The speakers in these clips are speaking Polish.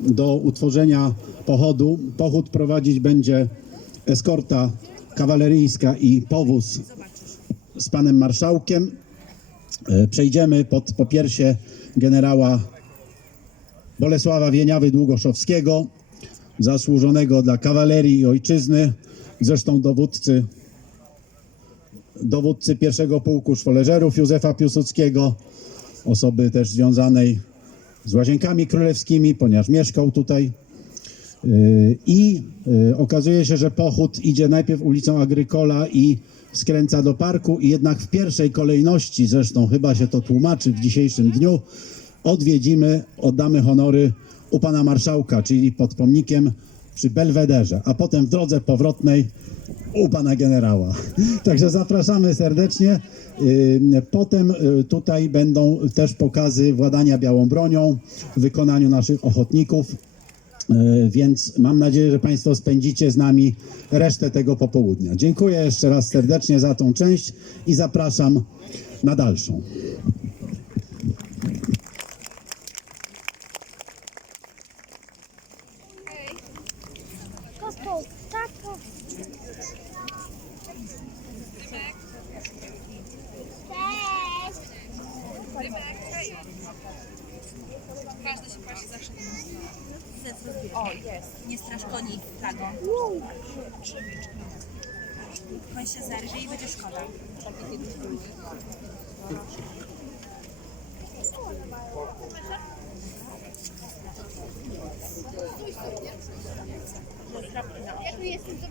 Do utworzenia pochodu. Pochód prowadzić będzie eskorta kawaleryjska i powóz z panem marszałkiem. E, Przejdziemy pod popiersie generała Bolesława Wieniawy Długoszowskiego, zasłużonego dla kawalerii i ojczyzny, zresztą dowódcy, dowódcy pierwszego pułku szwoleżerów Józefa Piłsudskiego, osoby też związanej z Łazienkami Królewskimi, ponieważ mieszkał tutaj. Yy, I yy, okazuje się, że pochód idzie najpierw ulicą Agrykola i skręca do parku i jednak w pierwszej kolejności, zresztą chyba się to tłumaczy w dzisiejszym dniu, odwiedzimy, oddamy honory u pana marszałka, czyli pod pomnikiem przy Belwederze, a potem w drodze powrotnej u pana generała. Także zapraszamy serdecznie. Yy, Potem yy, tutaj będą też pokazy władania białą bronią w wykonaniu naszych ochotników. E, Więc mam nadzieję, że Państwo spędzicie z nami resztę tego popołudnia. Dziękuję jeszcze raz serdecznie za tą część i zapraszam na dalszą. Każdy się zawsze O, jest. Nie strasz koni flagą. Weź się zerwie i będzie szkoda. Ja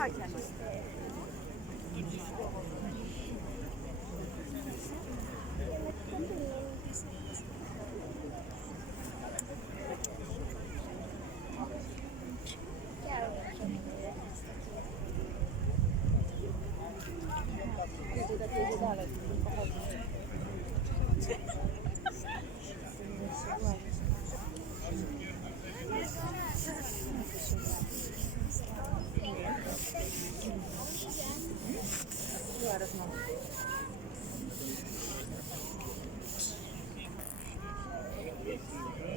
hakemi. teraz mam.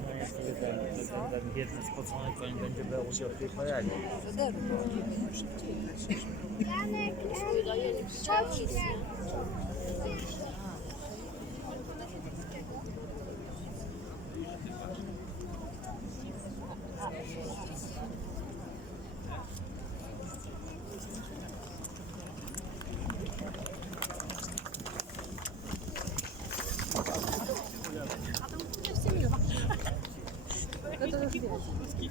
No jak to ten, ten, ten biedny spocony koń będzie brał udział w tej paranie. Thank you. Zelensky.